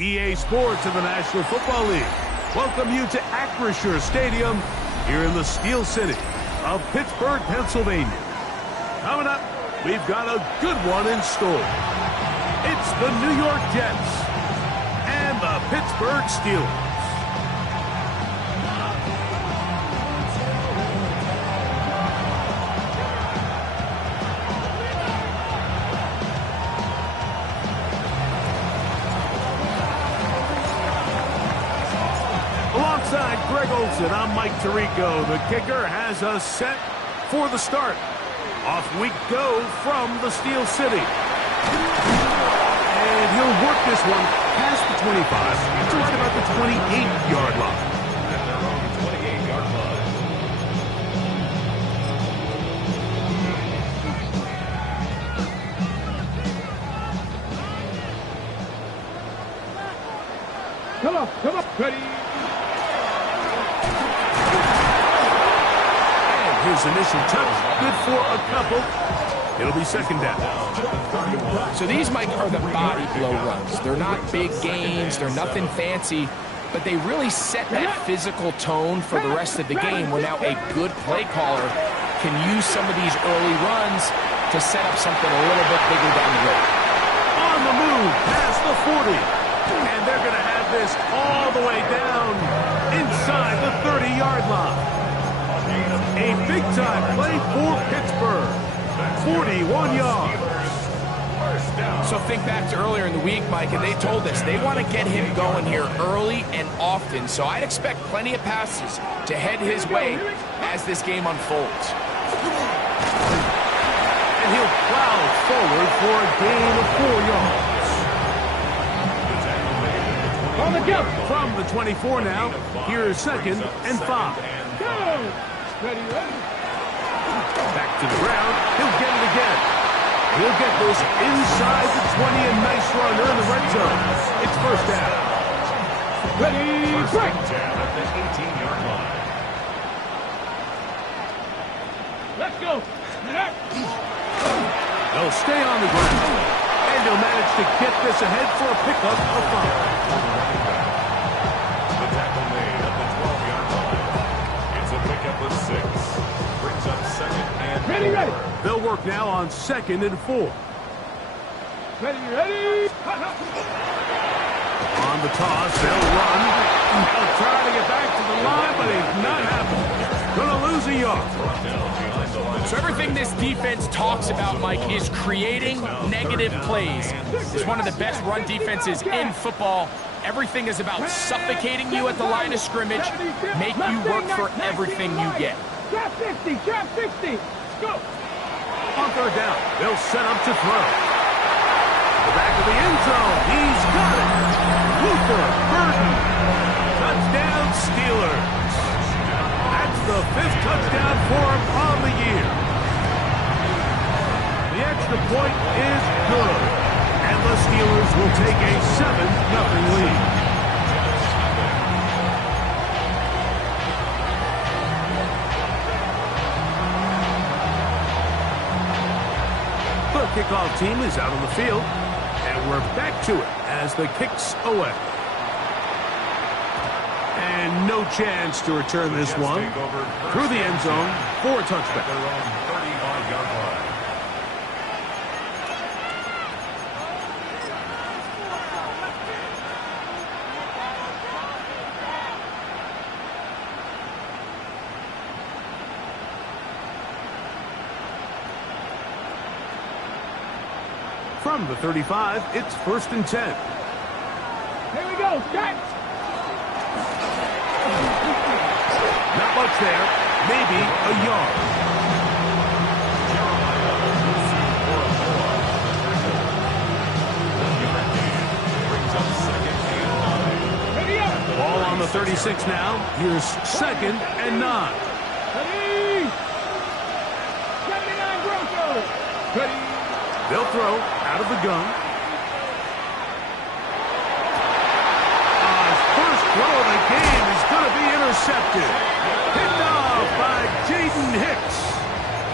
EA Sports and the National Football League welcome you to Acrisure Stadium here in the Steel City of Pittsburgh, Pennsylvania. Coming up, we've got a good one in store. It's the New York Jets and the Pittsburgh Steelers. Alongside Greg Olsen, I'm Mike Tirico. The kicker has us set for the start. Off we go from the Steel City. And he'll work this one past the 25 to right about the 28-yard line. At their own 28-yard line. Come on, ready. His initial touch, good for a couple. It'll be second down. So these, Mike, are the body blow runs. They're not big gains, they're nothing fancy, but they really set that physical tone for the rest of the game where now a good play caller can use some of these early runs to set up something a little bit bigger down the road. On the move, past the 40. And they're going to have this all the way down inside the 30-yard line. A big-time play for Pittsburgh. 41 yards. So think back to earlier in the week, Mike, and they told us they want to get him going here early and often. So I'd expect plenty of passes to head his way as this game unfolds. And he'll plow forward for a gain of 4 yards. On the jump. From the 24 now, here's second and 5. Go. Ready. Back to the ground. He'll get it again. He'll get this inside the 20, a nice run in the red zone. It's first down. Ready, break. At the 18-yard line. Let's go. They'll stay on the ground. And he'll manage to get this ahead for a pickup of 5. The tackle made at the 12-yard line. It's a pickup of 6. Brings up second and 4. Ready. They'll work now on second and 4. Ready. On the toss, they'll run. They'll try to get back to the line, but it's not happening. Gonna lose a yard. So everything this defense talks about, Mike, is creating negative plays. It's one of the best run defenses in football. Everything is about suffocating you at the line of scrimmage, make you work for everything you get. Trap 60, trap 60. Go. On third down, they'll set up to throw. The back of the end zone, he's got it. Luther Burden. Touchdown Steelers. That's the 5th touchdown for him on the year. The extra point is good. And the Steelers will take a 7-0 lead. The kickoff team is out on the field, and we're back to it as the kick's away. And no chance to return this one through the end zone for a touchback. Their own 35-yard line. From the 35, it's 1st and 10. Here we go. Catch. Not much there. Maybe a yard. Ready up. Ball on the 36 now. Here's second and 9. Ready. 79 Broncos. Ready. They'll throw out of the gun. First throw of the game is going to be intercepted. Picked off by Jaden Hicks.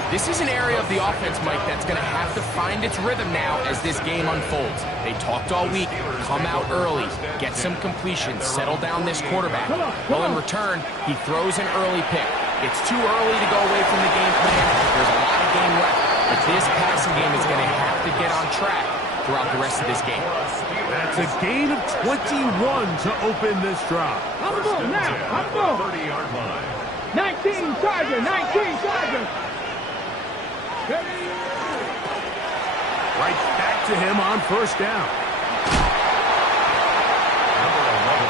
This is an area of the offense, Mike, that's going to have to find its rhythm now as this game unfolds. They talked all week, come out early, get some completions, settle down this quarterback. Well, in return, he throws an early pick. It's too early to go away from the game plan. There's a lot of game left, but this passing game is going to have to get on track throughout the rest of this game. That's a gain of 21 to open this drive. On the ball now. On the ball. 30-yard line. 19 Charger. 19 Charger. Right back to him on first down. Number 11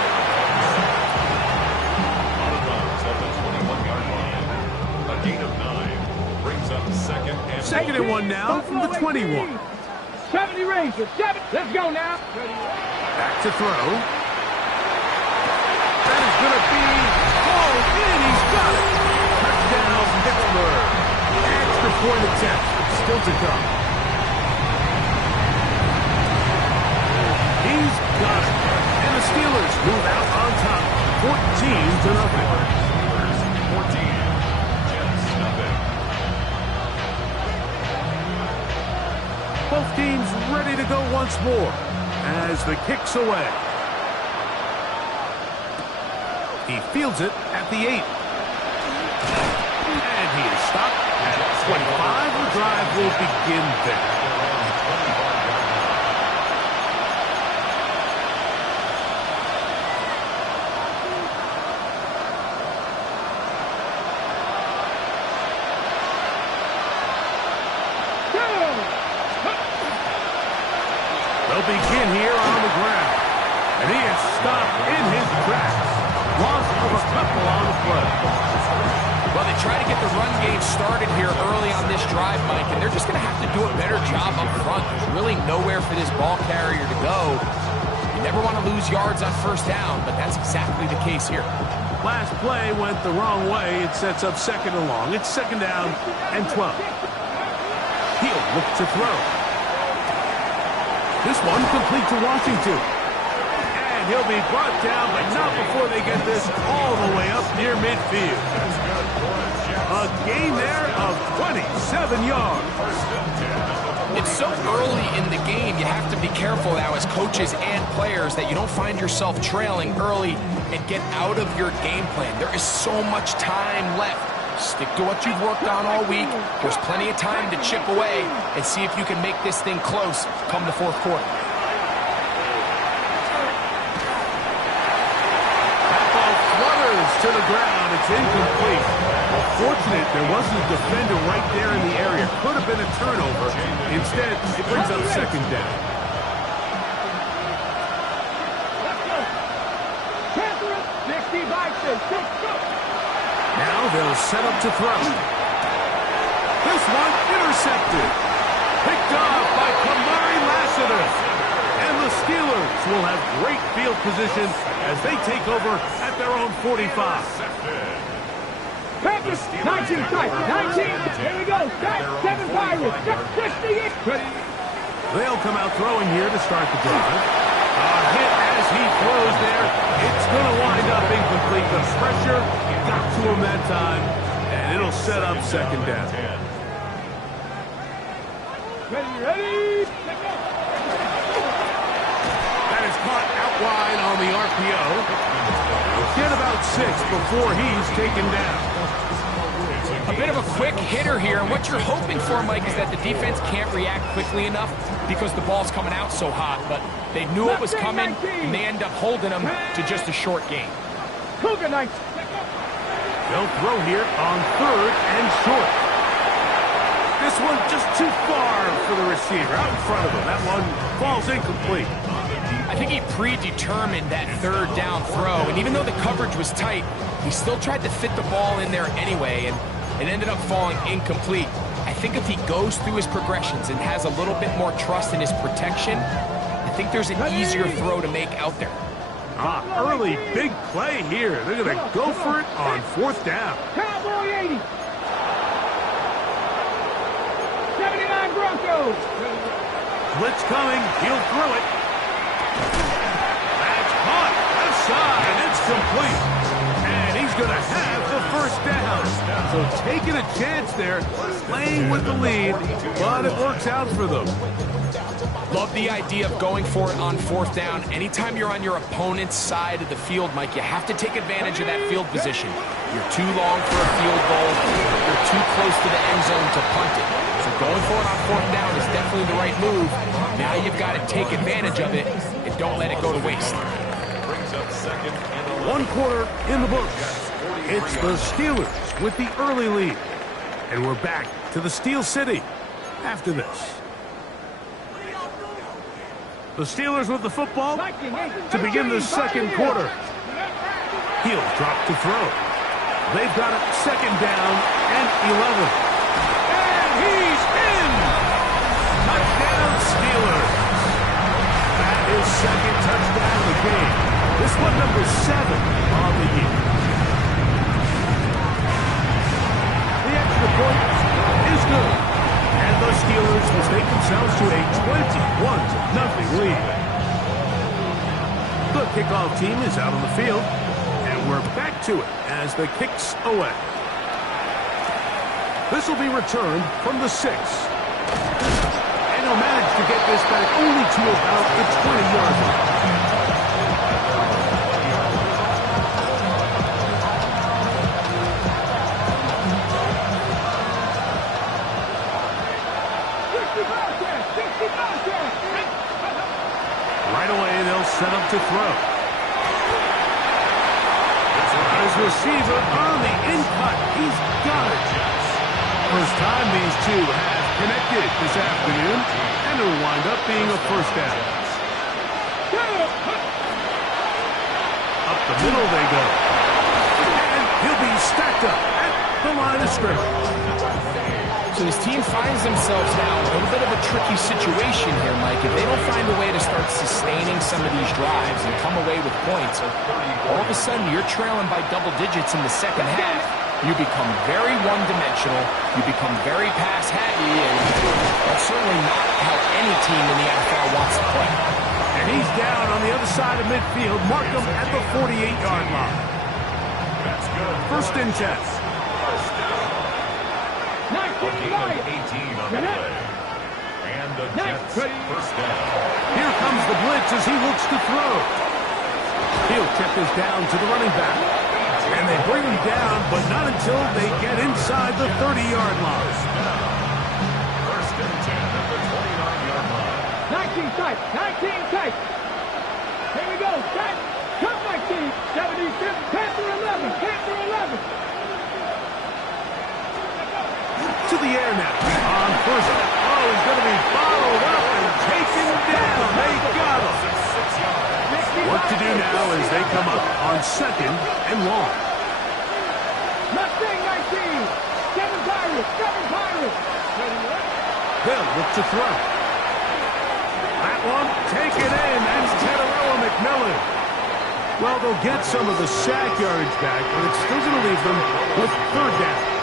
on the runs at the 21-yard line. A gain of 9 brings up second and Second and 1 now from the 21. 70 Rangers. 7. Let's go now. Back to throw. That is going to be hauled in. He's got it. Touchdown, Pittsburgh. Extra point attempt still to come. He's got it. And the Steelers move out on top, 14-0. 14. Jets nothing. Both teams ready to go once more as the kick's away. He fields it at the 8. And he is stopped at 25. The drive will begin there. They'll begin here on the ground. And he is stopped in his tracks. Loss of a couple on the play. Well, they try to get the run game started here early on this drive, Mike, and they're just going to have to do a better job up front. There's really nowhere for this ball carrier to go. You never want to lose yards on first down, but that's exactly the case here. Last play went the wrong way. It sets up second and long. It's second down and 12. He'll look to throw. This one complete to Washington. And he'll be brought down, but not before they get this all the way up near midfield. A gain there of 27 yards. It's so early in the game, you have to be careful now as coaches and players that you don't find yourself trailing early and get out of your game plan. There is so much time left. Stick to what you've worked on all week. There's plenty of time to chip away and see if you can make this thing close come the fourth quarter. That ball flutters to the ground. It's incomplete. Well, fortunate there wasn't a defender right there in the area. Could have been a turnover. Instead, it brings up second down. Panther 60 by 6. Now they'll set up to throw. This one intercepted. Picked off by Kamari Lassiter. And the Steelers will have great field position as they take over at their own 45. Panthers 19 tight. 19. Here we go. 7 Pirates. 68. They'll come out throwing here to start the drive. A hit as he throws there. It's going to wind up incomplete. The pressure got to him that time, and it'll set up second down. Ready. That is caught out wide on the RPO. Get about 6 before he's taken down. A bit of a quick hitter here, and what you're hoping for, Mike, is that the defense can't react quickly enough because the ball's coming out so hot, but they knew it was coming, and they end up holding them to just a short game. Cougar 19. They'll throw here on third and short. This one just too far for the receiver, out in front of him. That one falls incomplete. I think he predetermined that third down throw, and even though the coverage was tight, he still tried to fit the ball in there anyway, and it ended up falling incomplete. I think if he goes through his progressions and has a little bit more trust in his protection, I think there's an easier throw to make out there. Early big play here. They're going to go for it on fourth down. Cowboy 80. 79 Broncos. Blitz coming. He'll throw it. That's caught. Left side. It's complete. And he's going to have the first down. So taking a chance there, playing with the lead, but it works out for them. Love the idea of going for it on fourth down. Anytime you're on your opponent's side of the field, Mike, you have to take advantage of that field position. You're too long for a field goal. You're too close to the end zone to punt it. So going for it on fourth down is definitely the right move. Now you've got to take advantage of it and don't let it go to waste. Brings up second and 11. One quarter in the books. It's the Steelers with the early lead. And we're back to the Steel City after this. The Steelers with the football to begin the second quarter. He'll drop to throw. They've got it second down and 11. And he's in! Touchdown Steelers. That is second touchdown of the game. This one number 7 on the year. The extra point is good. And the Steelers will take themselves to a 21-0 lead. The kickoff team is out on the field, and we're back to it as the kick's away. This will be returned from the 6. And he'll manage to get this back only to about the 20-yard line. Right away, they'll set up to throw. His receiver on the in-cut. He's got it. First time these two have connected this afternoon, and it'll wind up being a first down. Up the middle they go. And he'll be stacked up at the line of scrimmage. So this team finds themselves now in a little bit of a tricky situation here, Mike. If they don't find a way to start sustaining some of these drives and come away with points, all of a sudden you're trailing by double digits in the second half. You become very one-dimensional. You become very pass-heavy, and that's certainly not how any team in the NFL wants to play. And he's down on the other side of midfield. Mark him at the 48-yard line. That's good. First and 10. Gain of 18 on the play. And the Jets first down. Here comes the blitz as he looks to throw. He'll check this down to the running back. And they bring him down, but not until they get inside the 30-yard line. First and 10 at the 29-yard line. 19 tight, 19 tight. Here we go, tight. Cut 19, 76, Panther 11, Panther 11. To the air now on first. Oh, he's going to be followed up and taken down. They got him. What to do now as they come up on second and long. Mustang 19, 7 Pirates, 7 Pirates. They'll look to throw. That one taken in. That's Tedarella McMillan. Well, they'll get some of the sack yardage back, but it's still going to leave them with third down.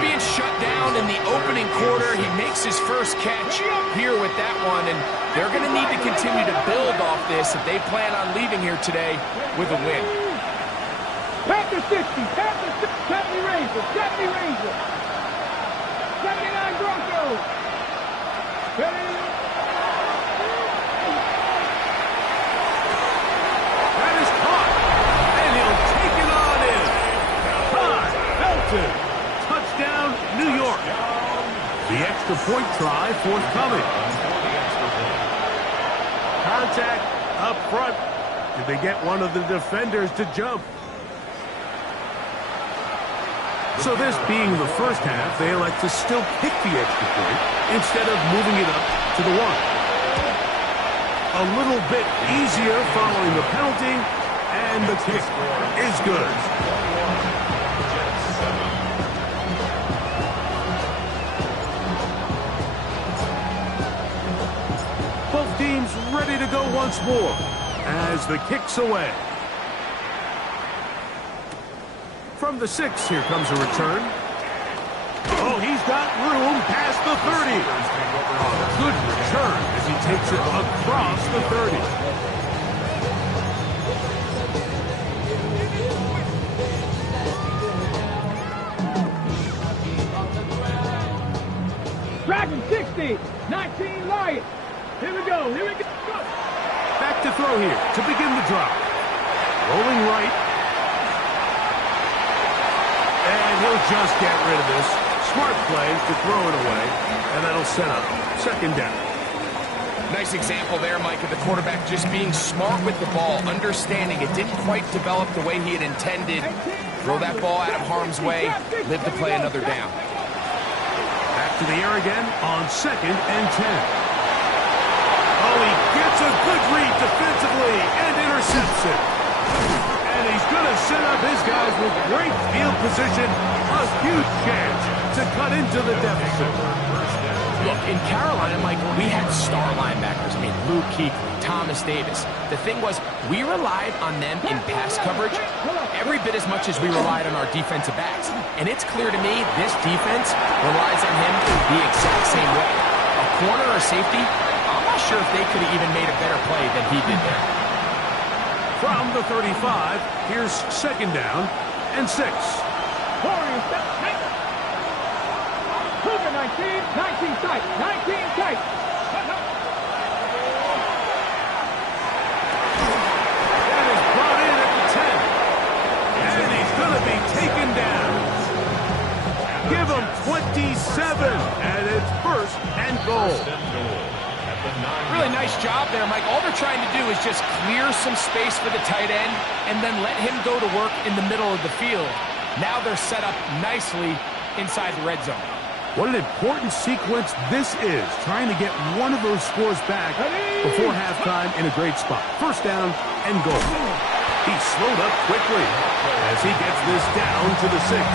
Being shut down in the opening quarter, he makes his first catch here with that one, and they're going to need to continue to build off this if they plan on leaving here today with a win. Panther 60, Panther 70 Rangers, 70 Rangers, 79 Broncos. That is caught, and he'll take it on in. Todd Felton. Touchdown, New York. The extra point try forthcoming. Contact up front. Did they get one of the defenders to jump? So this being the first half, they elect to still kick the extra point instead of moving it up to the 1. A little bit easier following the penalty, and the kick is good. Both teams ready to go once more as the kick's away. From the 6, here comes a return. Oh, he's got room past the 30. A good return as he takes it across the 30. 17. 19 Lions. Here we go. Here we go. Back to throw here to begin the drive. Rolling right. And he'll just get rid of this. Smart play to throw it away. And that'll set up second down. Nice example there, Mike, of the quarterback just being smart with the ball, understanding it didn't quite develop the way he had intended. Throw that ball out of harm's way, live to play another down. Back to the air again on second and 10. Oh, he gets a good read defensively and intercepts it. And he's going to set up his guys with great field position. A huge chance to cut into the deficit. Look, in Carolina, Mike, we had star linebackers. I mean, Luke Kuechly, Thomas Davis. The thing was, we relied on them in pass coverage every bit as much as we relied on our defensive backs. And it's clear to me this defense relies on him the exact same way. A corner or safety, I'm not sure if they could have even made a better play than he did there. From the 35, here's second down and 6. Cougar 19 tight. 19 tight. That is brought in at the 10. And he's going to be taken down. Give him 27. And it's first and goal. Really nice job there, Mike. All they're trying to do is just clear some space for the tight end and then let him go to work in the middle of the field. Now they're set up nicely inside the red zone. What an important sequence this is, trying to get one of those scores back before halftime in a great spot. First down and goal. He slowed up quickly as he gets this down to the 6.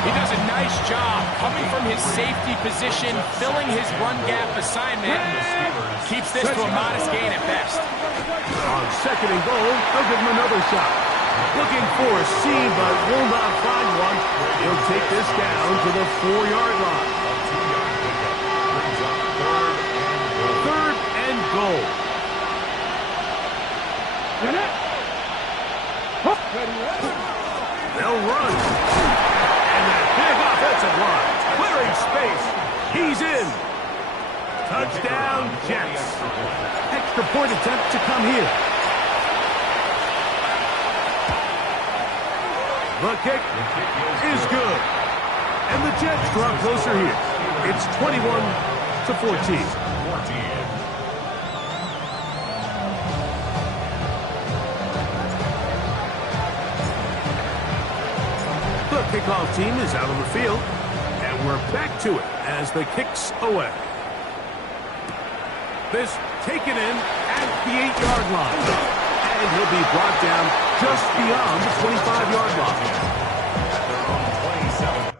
He does a nice job coming from his safety position, filling his run gap assignment. Keeps this to a modest gain at best. On second and goal, they'll give him another shot. Looking for a seam, but will not find one. He'll take this down to the 4-yard line. Third and goal. They'll run. And that big offensive line, clearing space. He's in. Touchdown, Jets. Extra point attempt to come here. The kick is good. And the Jets draw closer here. It's 21-14. The kickoff team is out on the field. And we're back to it as the kick's away. This taken in at the 8-yard line. And he'll be brought down just beyond the 25-yard line. At their own 27.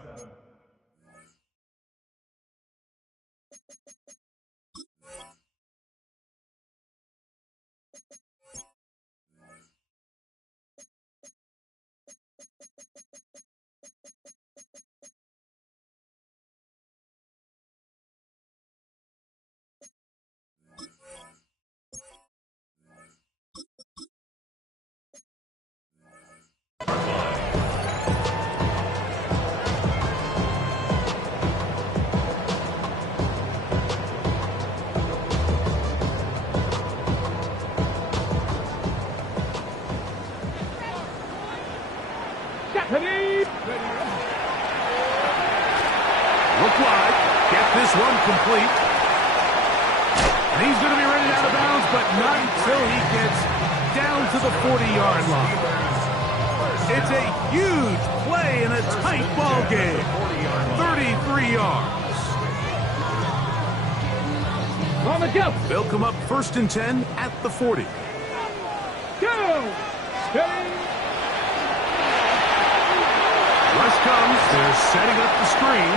Look wide. Get this one complete. And he's going to be running out of bounds, but not until he gets down to the 40-yard line. It's a huge play in a tight ball game. 33 yards. On the go. They'll come up first and 10 at the 40. Go. Steady. Rush comes. They're setting up the screen.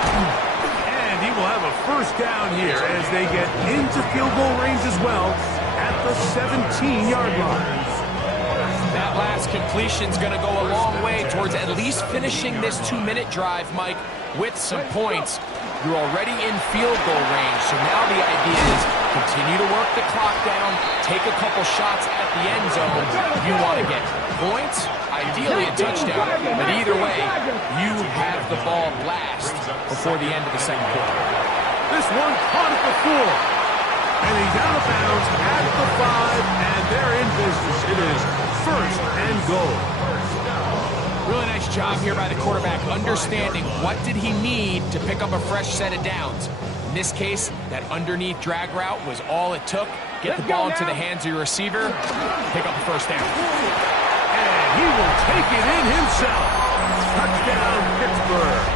And he will have a first down here as they get into field goal range as well at the 17-yard line. That last completion's going to go a long way towards at least finishing this 2-minute drive, Mike, with some points. You're already in field goal range, so now the idea is Continue to work the clock down. Take a couple shots at the end zone. You want to get points, ideally a touchdown. But either way, you have the ball last before the end of the second quarter. This one caught at the 4. And he's out of bounds at the 5, and they're in business. It is first and goal. Really nice job here by the quarterback, understanding what did he need to pick up a fresh set of downs. In this case, that underneath drag route was all it took. Get the ball into the hands of your receiver, pick up a first down. And he will take it in himself. Touchdown, Pittsburgh.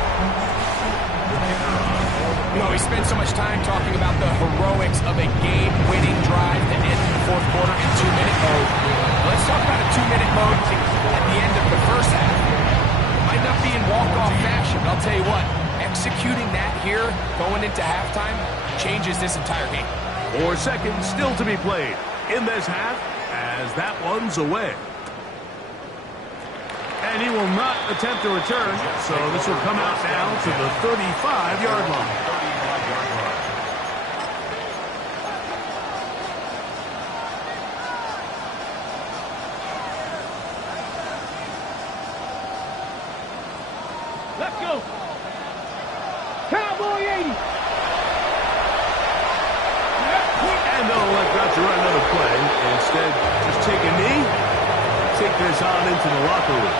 You know, we spend so much time talking about the heroics of a game-winning drive that ended the fourth quarter in 2-minute mode. Let's talk about a 2-minute mode at the end of the first half. It might not be in walk-off fashion, but I'll tell you what, executing that here, going into halftime, changes this entire game. 4 seconds still to be played in this half as that one's away. And he will not attempt to return, so this will come out now to the 35-yard line. Let's go. Cowboy 80. And they'll let Gotcha run another play. Instead, just take a knee, take this on into the locker room.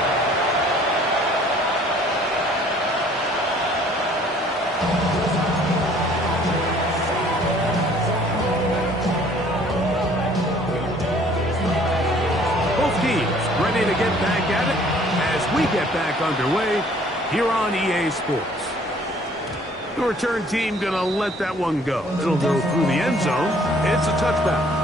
Both teams ready to get back at it as we get back underway here on EA Sports. The return team going to let that one go. It'll go through the end zone. It's a touchback.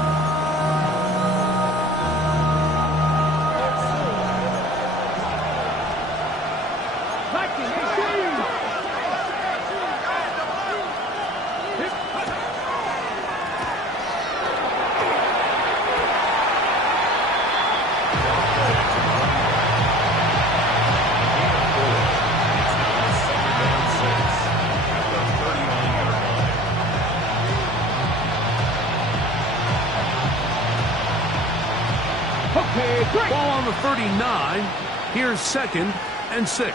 Ball on the 39. Here's 2nd and 6. 60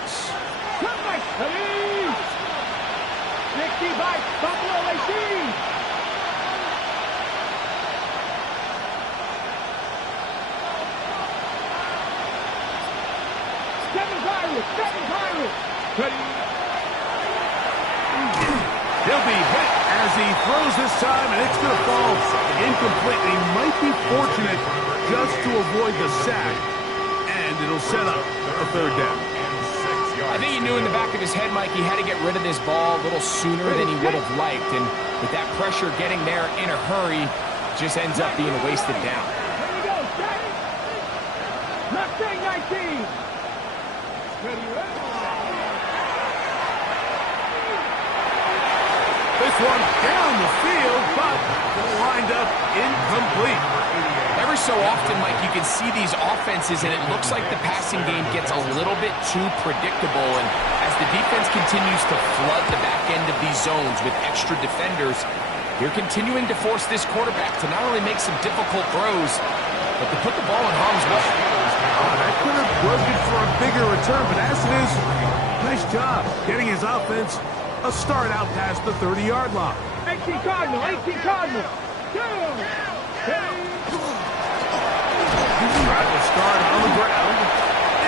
by Buffalo AC. Seven Pirates. Ready. He'll be hit as he throws this time, and it's going to fall incomplete. He might be fortunate just to avoid the sack, and it'll set up a 3rd down. I think he knew in the back of his head, Mike, he had to get rid of this ball a little sooner than he would have liked, and with that pressure getting there in a hurry, it just ends up being a wasted down. Here we go, set. Mustang 19. Ready. This one down the field, but lined up incomplete. Every so often, Mike, you can see these offenses, and it looks like the passing game gets a little bit too predictable. And as the defense continues to flood the back end of these zones with extra defenders, you're continuing to force this quarterback to not only make some difficult throws, but to put the ball in harm's way. That could have broken for a bigger return, but as it is, nice job getting his offense a start out past the 30-yard line. 18 Cardinal. Trying to start on the ground,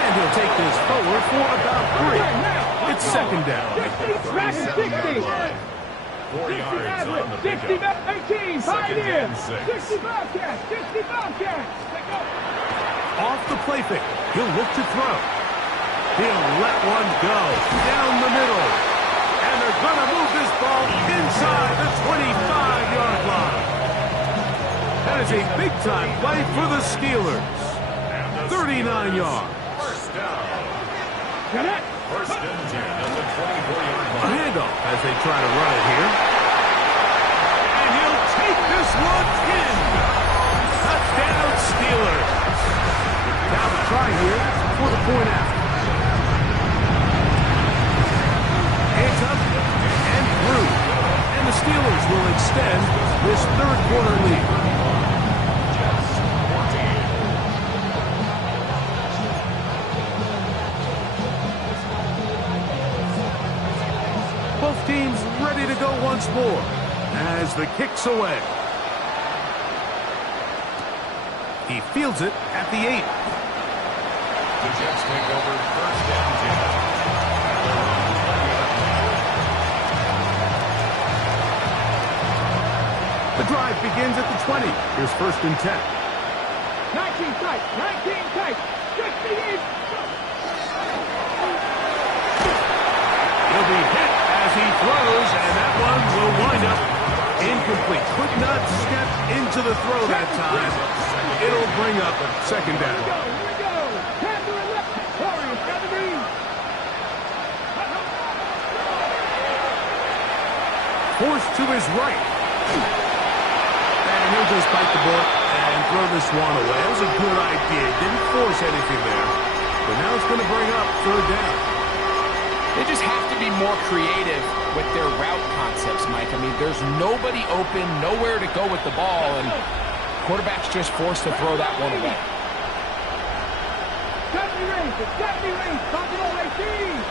and he'll take this forward for about 3. It's 2nd down. 60. 4 yards on the 60, pickup. 18, Pioneer. 60 Bobcats. Off the play fake, he'll look to throw. He'll let one go down the middle. And they're going to move this ball inside the 25-yard line. That is a big-time play for the Steelers. 39 yards. First down. First and 10 at the 24-yard A line. handoff as they try to run it here. And he'll take this one in. Touchdown, Steelers. Now the try here for the point out. Hands up and through. And the Steelers will extend this 3rd once more as the kick's away. He fields it at the 8. The Jets take over first and 10. The drive begins at the 20. Here's first and 10. 19 tight, 19 tight, 68. He'll be hit as he throws, and that one will wind up incomplete. Could not step into the throw that time. It'll bring up second down. Here we go. Time to elect. Warriors got the green. Forced to his right. And he'll just bite the bullet and throw this one away. That was a good idea. Didn't force anything there. But now it's going to bring up third down. They just have to be more creative with their route concepts, Mike. I mean, there's nobody open, nowhere to go with the ball, and quarterback's just forced to throw that one away. Got me range. Got me range. Talking all 18.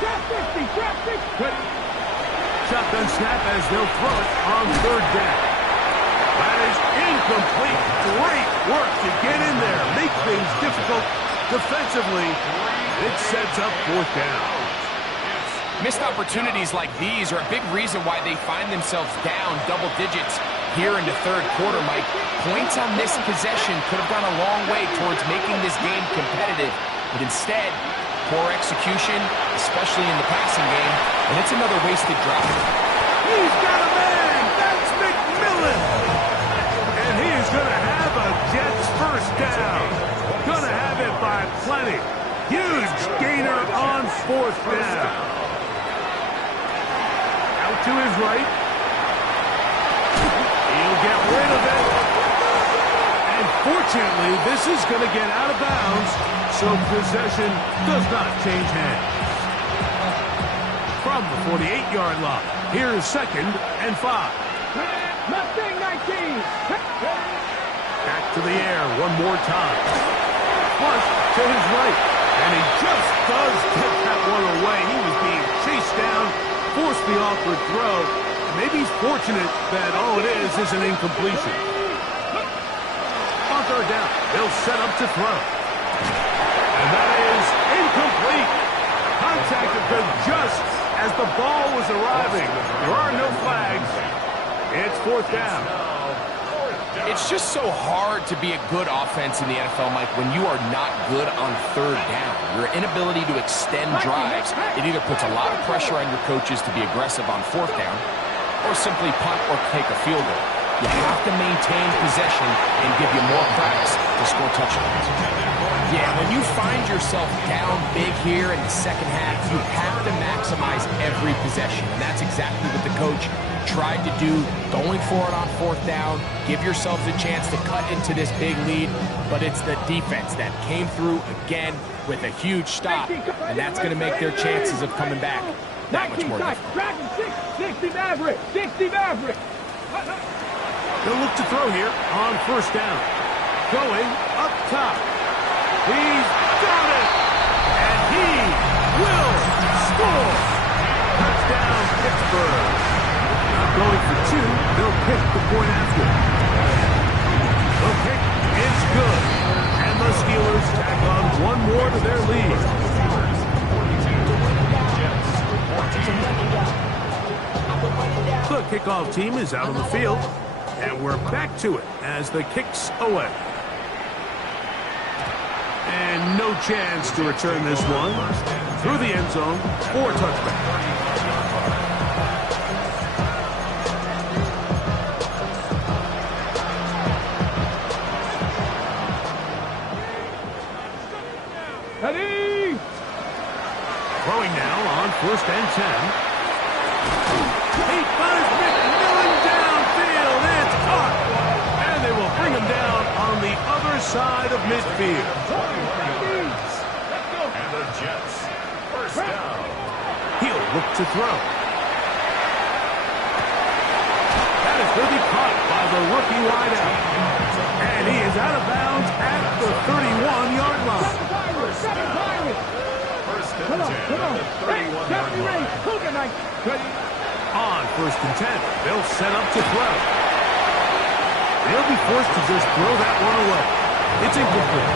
Drop 50. Drop 50. Shotgun snap as they'll throw it on third down. That is incomplete. Great work to get in there. Make things difficult defensively. It sets up fourth down. Missed opportunities like these are a big reason why they find themselves down double digits here in the third quarter, Mike. Points on this possession could have gone a long way towards making this game competitive, but instead, poor execution, especially in the passing game, and it's another wasted drive. He's got a man. That's McMillan. And he is going to have a Jets first down. Going to have it by plenty. Huge gainer on fourth down. Out to his right. He'll get rid of it. And fortunately, this is going to get out of bounds, so possession does not change hands. From the 48-yard line, here's second and 5. Mustang 19. Back to the air one more time. Flush to his right. And he just does get that one away. He was being chased down, forced the awkward throw. Maybe he's fortunate that all it is an incompletion. On third down, they'll set up to throw. And that is incomplete. Contact occurred just as the ball was arriving. There are no flags. It's fourth down. It's just so hard to be a good offense in the NFL, Mike, when you are not good on third down. Your inability to extend drives, it either puts a lot of pressure on your coaches to be aggressive on fourth down or simply punt or take a field goal. You have to maintain possession and give you more cracks to score touchdowns. Yeah, when you find yourself down big here in the second half, you have to maximize every possession. And that's exactly what the coach tried to do, going for it on fourth down, give yourselves a chance to cut into this big lead, but it's the defense that came through again with a huge stop, and that's going to make their chances of coming back that much more difficult. 60 Maverick. 60 Maverick. They'll look to throw here on first down. Going up top. He's got it! And he will score! Touchdown, Pittsburgh. Not going for two. They'll pick the point after. The pick is good. And the Steelers tack on one more to their lead. The kickoff team is out on the field. And we're back to it as the kick's away. And no chance to return this one through the end zone for a touchback. Ready? Throwing now on first and 10. He finds McMillan downfield. It's caught. And they will bring him down on the other side of midfield. And the Jets, first down. He'll look to throw. That is going to be caught by the rookie wideout. And he is out of bounds at the 31-yard line. First and Come on, 10 come on. at the Hey, 31-yard Captain Ray, line. Cougar Knight. Ready? On 1st and 10, they'll set up to throw. They'll be forced to just throw that one away. It's incomplete.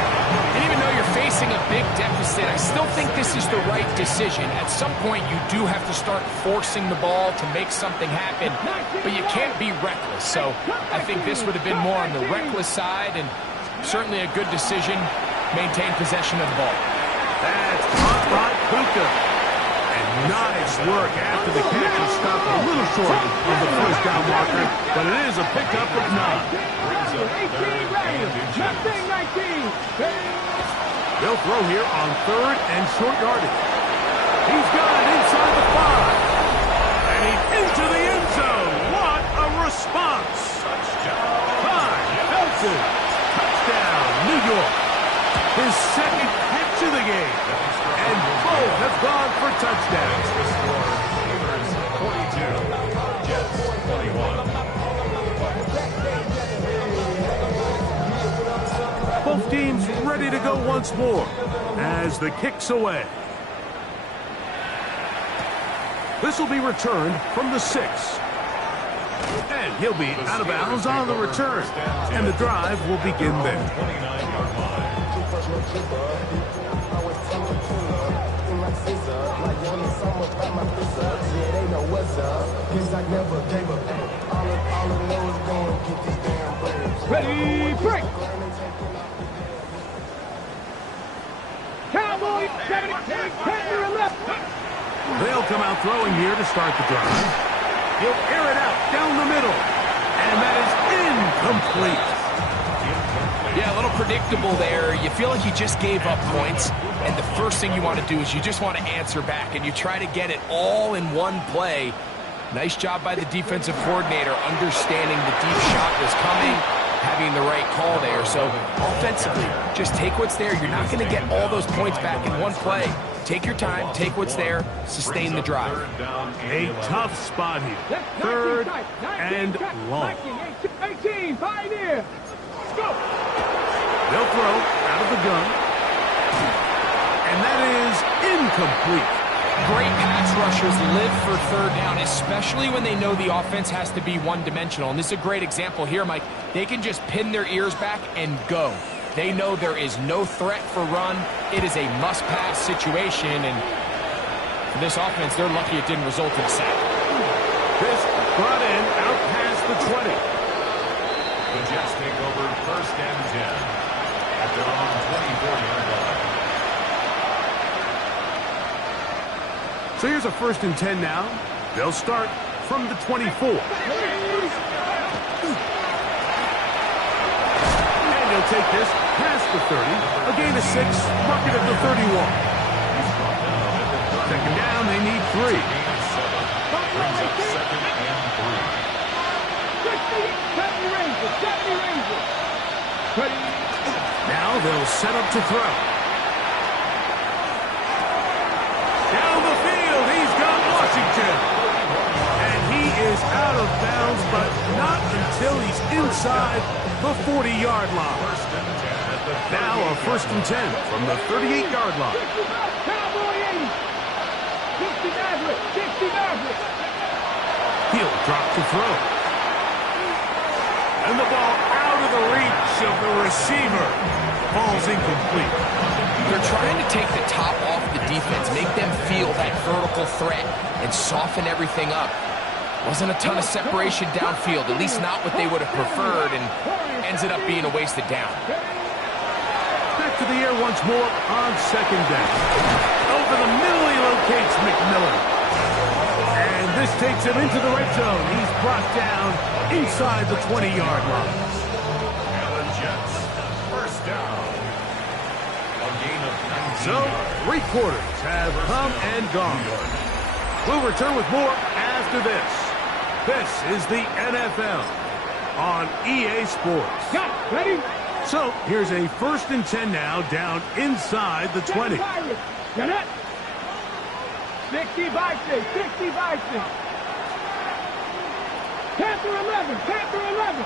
And even though you're facing a big deficit, I still think this is the right decision. At some point, you do have to start forcing the ball to make something happen, but you can't be reckless. So I think this would have been more on the reckless side, and certainly a good decision. Maintain possession of the ball. That's caught by Puka. And nice work after the catch is stopped a little short of the first down marker, but it is a pickup of 9. They'll throw here on 3rd and short yardage. He's got it inside the 5. And he's into the end zone. What a response. Touchdown. Nelson. Touchdown, New York. His second catch of the game. And both have gone for touchdowns. The score, Steelers 42, Jets 21. Both teams ready to go once more as the kick's away. This will be returned from the 6. And he'll be out of bounds on the return. And the drive will begin there. 29-yard line. Ready, break! Cowboys, 17, 10 left. They'll come out throwing here to start the drive. He'll air it out down the middle. And that is incomplete. Yeah, a little predictable there. You feel like you just gave up points, and the first thing you want to do is you just want to answer back, and you try to get it all in one play. Nice job by the defensive coordinator understanding the deep shot was coming, having the right call there. So offensively, just take what's there. You're not going to get all those points back in one play. Take your time, take what's there, sustain the drive. A tough spot here. 3rd and long. 18, Pioneer. Let's go. They'll throw out of the gun. And that is incomplete. Great pass rushers live for 3rd down, especially when they know the offense has to be one-dimensional. And this is a great example here, Mike. They can just pin their ears back and go. They know there is no threat for run. It is a must-pass situation, and for this offense, they're lucky it didn't result in a sack. This brought in out past the 20. The Jets take over 1st and 10 at their own 24-yard line. So here's a 1st and 10 now. They'll start from the 24. And he'll take this past the 30. A gain of 6, mark it at the 31. 2nd down, they need 3. Brings up 2nd and 3. Now they'll set up to throw. Down the field, he's got Washington. And he is out of bounds, but not until he's inside the 40-yard line. Now a 1st and 10 from the 38-yard line. He'll drop to throw. And the ball out of the reach of the receiver. Ball's incomplete. They're trying to take the top off the defense, make them feel that vertical threat, and soften everything up. Wasn't a ton of separation downfield, at least not what they would have preferred, and ends it up being a wasted down. Back to the air once more on 2nd down. Over the middle he locates McMillan. And this takes him into the red zone. He's brought down inside the 20-yard line. And the Jets, 1st down. A gain of 19 So, yards. 3 quarters have come and gone. We'll return with more after this. This is the NFL on EA Sports. Got it. Ready? So, here's a 1st and 10 now down inside the 20. Get it? 60 Vikings, 60 Vikings. Panther 11, Panther 11.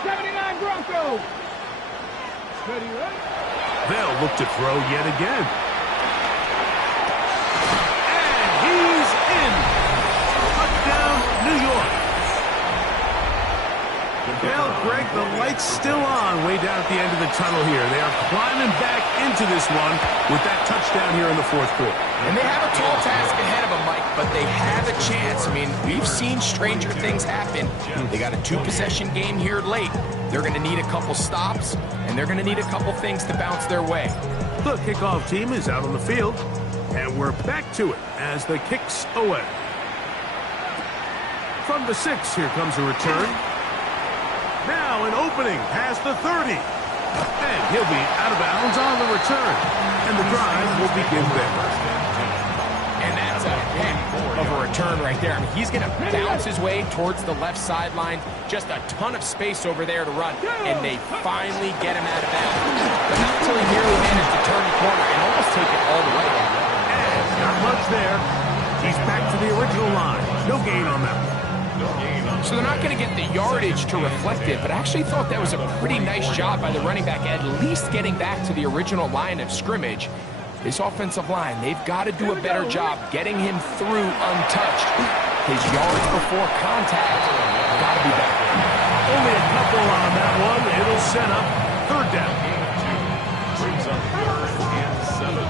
79 Broncos. Ready, ready? They'll look to throw yet again. And he's in. A Well, Greg, the light's still on way down at the end of the tunnel here. They are climbing back into this one with that touchdown here in the fourth quarter. And they have a tall task ahead of them, Mike, but they have a chance. I mean, we've seen stranger things happen. They got a two-possession game here late. They're going to need a couple stops, and they're going to need a couple things to bounce their way. The kickoff team is out on the field, and we're back to it as the kick's away. From the 6, here comes a return. Now an opening past the 30. And he'll be out of bounds on the return. And the drive will begin there. And that's a heck of a return right there. I mean, he's going to bounce his way towards the left sideline. Just a ton of space over there to run. And they finally get him out of bounds. But not until he nearly managed to turn the corner and almost take it all the way. And not much there. He's back to the original line. No gain on that one. So they're not going to get the yardage to reflect it, but I actually thought that was a pretty nice job by the running back, at least getting back to the original line of scrimmage. This offensive line, they've got to do a better job getting him through untouched. His yards before contact got to be better. Only a couple on that one. It'll set up third down. Brings up 3rd and 7.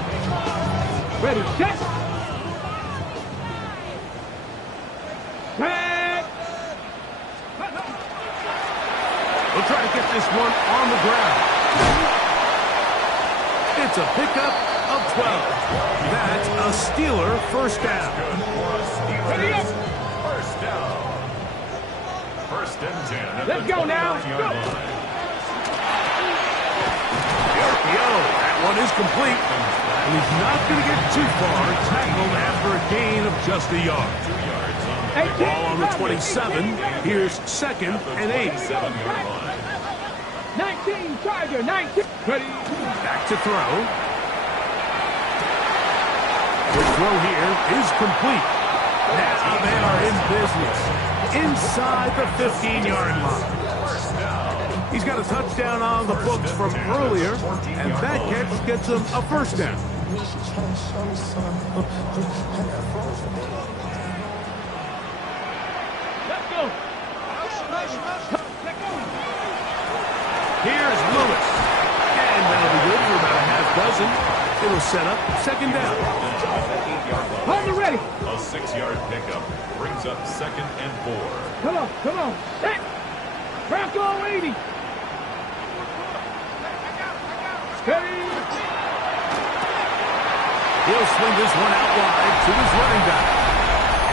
Ready, set. Set. We'll try to get this one on the ground. It's a pickup of 12. That's a Steeler first down. Ready up. First down. 1st and 10. Let's go now. Go. The RPO, that one is complete. And he's not going to get too far, tackled after a gain of just a yard. 2 yards on Ball on the 27. Here's 2nd and 8. 7-yard line. 19, Charger, 19. Ready. Back to throw. The throw here is complete. Now they are in business. Inside the 15-yard line. He's got a touchdown on the books from earlier, and that catch gets him a first down. Let's go. Here's Lewis. And that'll be good for about a half dozen. It'll set up 2nd down. Hold it ready. A 6-yard pickup brings up 2nd and 4. Come on, come on. Set. Bronco 80. Steady. He'll swing this one out wide to his running back.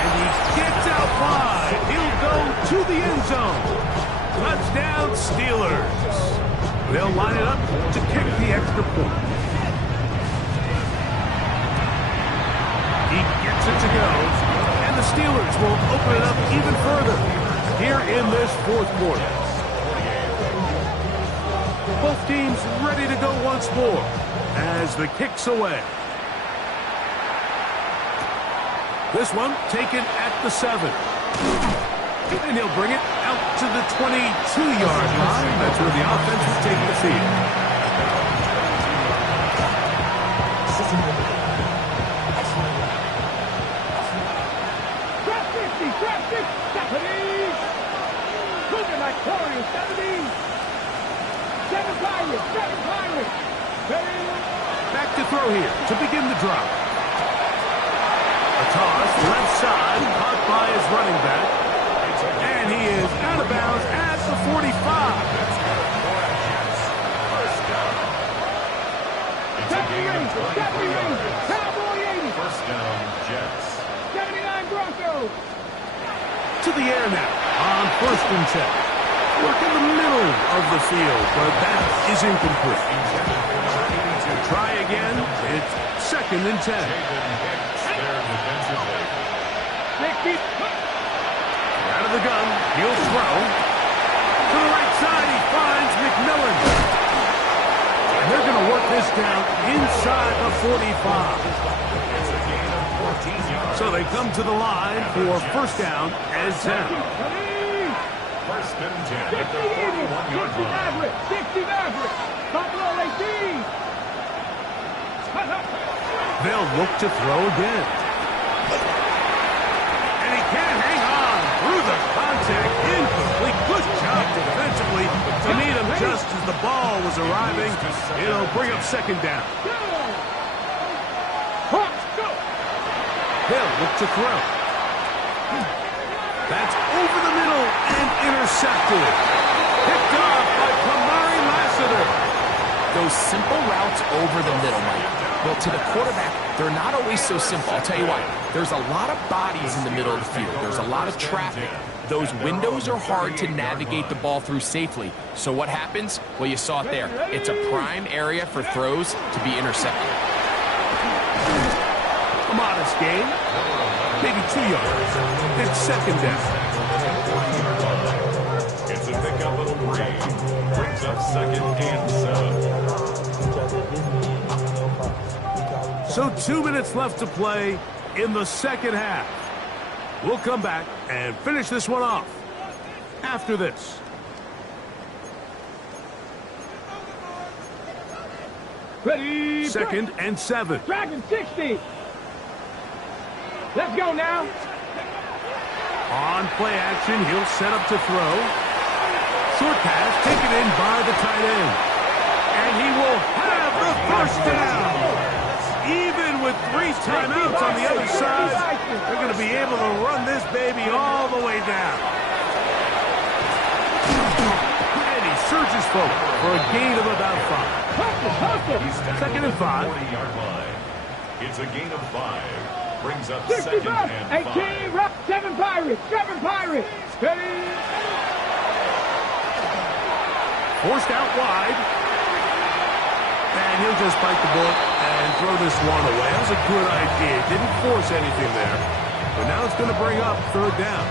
And he gets out wide. He'll go to the end zone. Touchdown, Steelers. They'll line it up to kick the extra point. He gets it to go. And the Steelers will open it up even further here in this fourth quarter. Both teams ready to go once more as the kick's away. This one taken at the 7. And he'll bring it out to the 22-yard line. That's where the offense will take the field. Drop 50, drop 50. 70. Moving like Corey, 70. 7 Pirates, 7 Pirates. Ready. Back to throw here to begin the drop. A toss left side, caught by his running back. And he is out of bounds at the 45. First down. It's a gain of 24 yards. Cowboy 80. First down, Jets. 79 Broncos. To the air now on 1st and 10. Work in the middle of the field, but that is incomplete. Try again. It's 2nd and 10. There defensively. Out of the gun, he'll throw. To the right side, he finds McMillan. And they're going to work this down inside the 45. It's a gain of 14 yards. So they come to the line for 1st down and 10. First and 10 at the 41-yard line. 60 Maverick. Buffalo 18. They'll look to throw again. And he can't hang on through the contact. Incomplete. Good job defensively. the ball was arriving. It'll bring up second down. Hill look to throw. That's over the middle and intercepted. Picked off by Kamari Lassiter. Those simple routes over the middle, Mike. Well, to the quarterback, they're not always so simple. I'll tell you why. There's a lot of bodies in the middle of the field. There's a lot of traffic. Those windows are hard to navigate the ball through safely. So what happens? Well, you saw it there. It's a prime area for throws to be intercepted. A modest gain. Maybe 2 yards. It's second down. It's a pickup of 3. Brings up second and 7. So 2 minutes left to play in the second half. We'll come back and finish this one off after this. Ready. Second and 7. Dragon 60. Let's go now. On play action, he'll set up to throw. Short pass taken in by the tight end. And he will have the first down. Even with 3 timeouts on the other side, they're going to be able to run this baby all the way down. And he surges forward for a gain of about 5. Second and 5. 40-yard line. It's a gain of 5. Brings up 65. second and 5. 18, 7 Pirates. 7 Pirates. Ready. Forced out wide. And he'll just bite the bullet and throw this one away. That was a good idea. Didn't force anything there. But now it's going to bring up third down.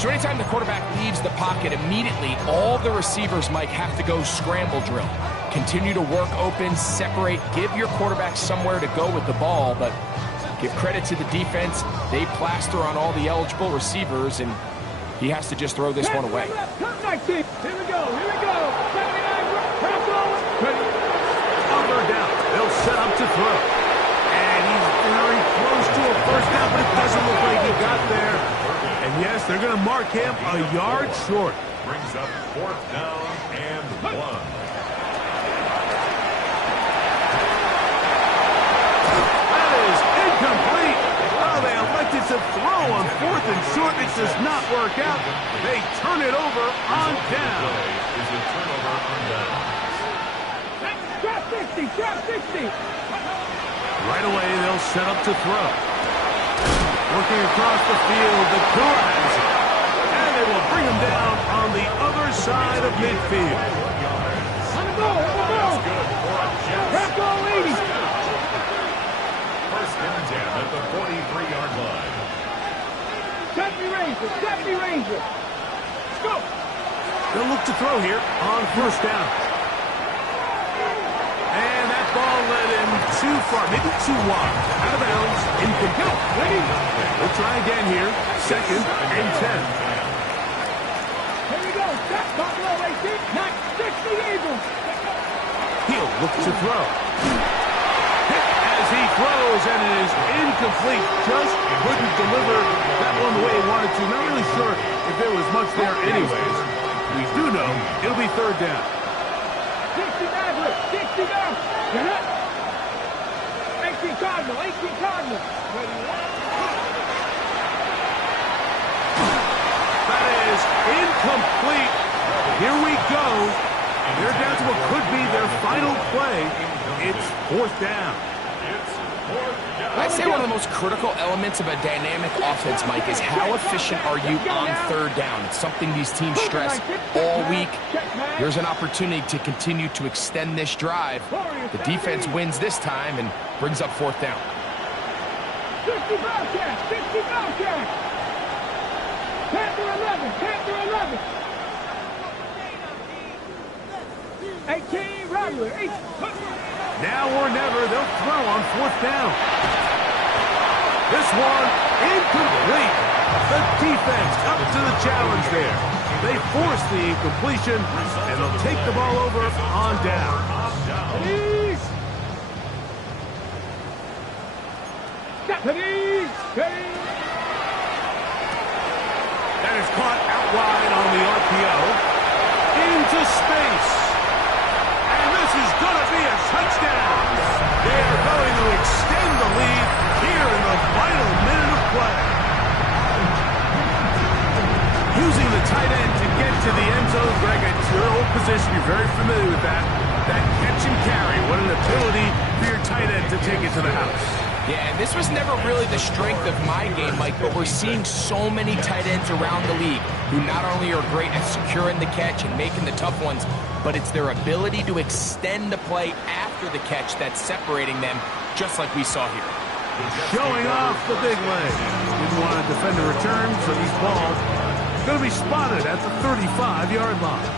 So anytime the quarterback leaves the pocket, immediately all the receivers, Mike, have to go scramble drill. Continue to work open, separate, give your quarterback somewhere to go with the ball, but give credit to the defense. They plaster on all the eligible receivers, and he has to just throw this one away. Here we go. Here we go. 79. On third down, they'll set up to throw. And he's very close to a first down, but it doesn't look like he got there. And yes, they're going to mark him a yard short. Brings up 4th down and 1. That is incomplete. Oh, they elected to throw on 4th and short. It does not work out. They turn it over on down. Is a turnover on down. Drop 60. Drop 60. Right away, they'll set up to throw. Working across the field, the Nakua has it. And they will bring him down on the other side of midfield. On the ball. On the ball. Back goal 80. First and 10 at the 43-yard line. Deputy Ranger. Deputy Ranger. Let's go. They'll look to throw here on first down. And that ball led him too far, maybe too wide. Out of bounds, incomplete. Ready. We'll try again here. Second and 10. Here we go. Stop. Buffalo 18. Not 60 Eagles. He'll look to throw. Hit as he throws, and it is incomplete. Just couldn't deliver that one the way he wanted to. Not really sure if there was much there anyways. We do know it'll be third down. 60 Maverick. 60 down. You're not. 18 Cardinal. 18 Cardinal. That is incomplete. Here we go. They're down to what could be their final play. It's fourth down. I'd say one of the most critical elements of a dynamic offense, Mike, is how efficient are you on third down. It's something these teams stress all week. Here's an opportunity to continue to extend this drive. The defense wins this time and brings up fourth down. 60 Bobcats. 60 Bobcats. Panther 11. Panther 11. 18 Rattler. 8. Now or never, they'll throw on fourth down. This one, incomplete. The defense up to the challenge there. They force the incompletion, and they'll take the ball over on down. Please. Please. That is caught out wide on the RPO. Into space. So, Greg, it's your old position. You're very familiar with that. That catch and carry. What an ability for your tight end to take it to the house. Yeah, and this was never really the strength of my game, Mike, but we're seeing so many tight ends around the league who not only are great at securing the catch and making the tough ones, but it's their ability to extend the play after the catch that's separating them, just like we saw here. Showing off the big leg. Didn't want to defend the return, so these balls going to be spotted at the 35-yard line.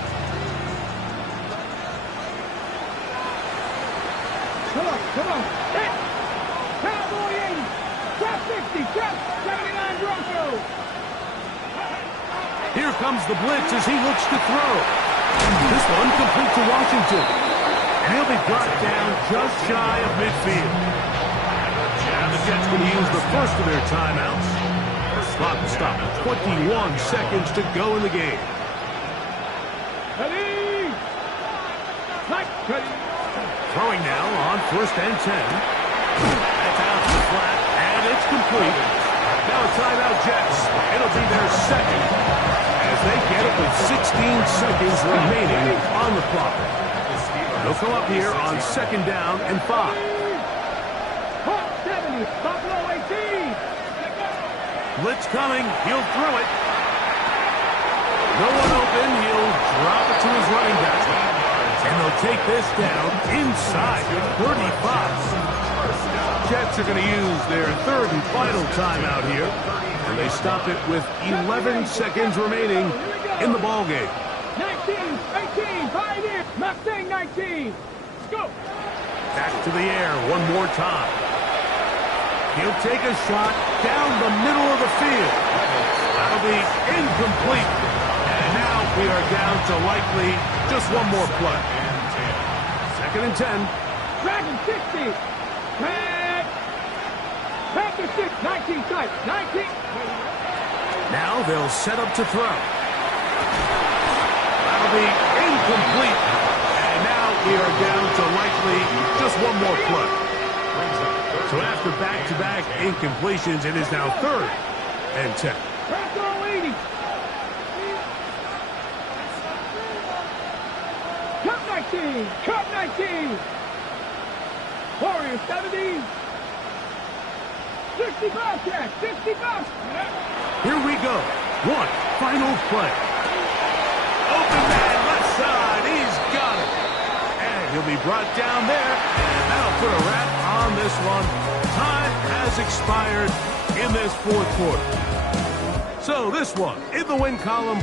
Come on. Hit. Cowboy 80. Drop 60. Drop 79 Bronco. Here comes the blitz as he looks to throw. This one complete to Washington. And he'll be brought down just shy of midfield. Now the Jets going to use the first of their timeouts. Clock will stop at 21 seconds to go in the game. Ready. Ready. Throwing now on 1st and 10. That's out to the flat, and it's complete. Now a timeout, Jets. It'll be their second as they get it with 16 seconds remaining on the clock. They'll come up here on 2nd down and 5. Hawk 70. Buffalo 18. Blitz coming. He'll throw it. No one open. He'll drop it to his running back. And they'll take this down inside the 35. Jets are going to use their 3rd and final timeout here. And they stop it with 11 seconds remaining in the ballgame. 19, 18, Pioneer, Mustang 19. Let's go. Back to the air one more time. He'll take a shot down the middle of the field. That'll be incomplete. And now we are down to likely just one more play. 2nd and 10. Dragon 60. Panther 6, 19 tight. 19. Now they'll set up to throw. That'll be incomplete. And now we are down to likely just one more play. So after back-to-back incompletions, it is now 3rd and 10. Bronco 80. Cup 19. Cup 19. Warrior 70. 60 Bobcat. 60 Bobcat. Here we go. One final play. Open man left side. He's got it. And he'll be brought down there. And that'll put a wrap on this one. Time has expired in this 4th quarter. So this one in the win column.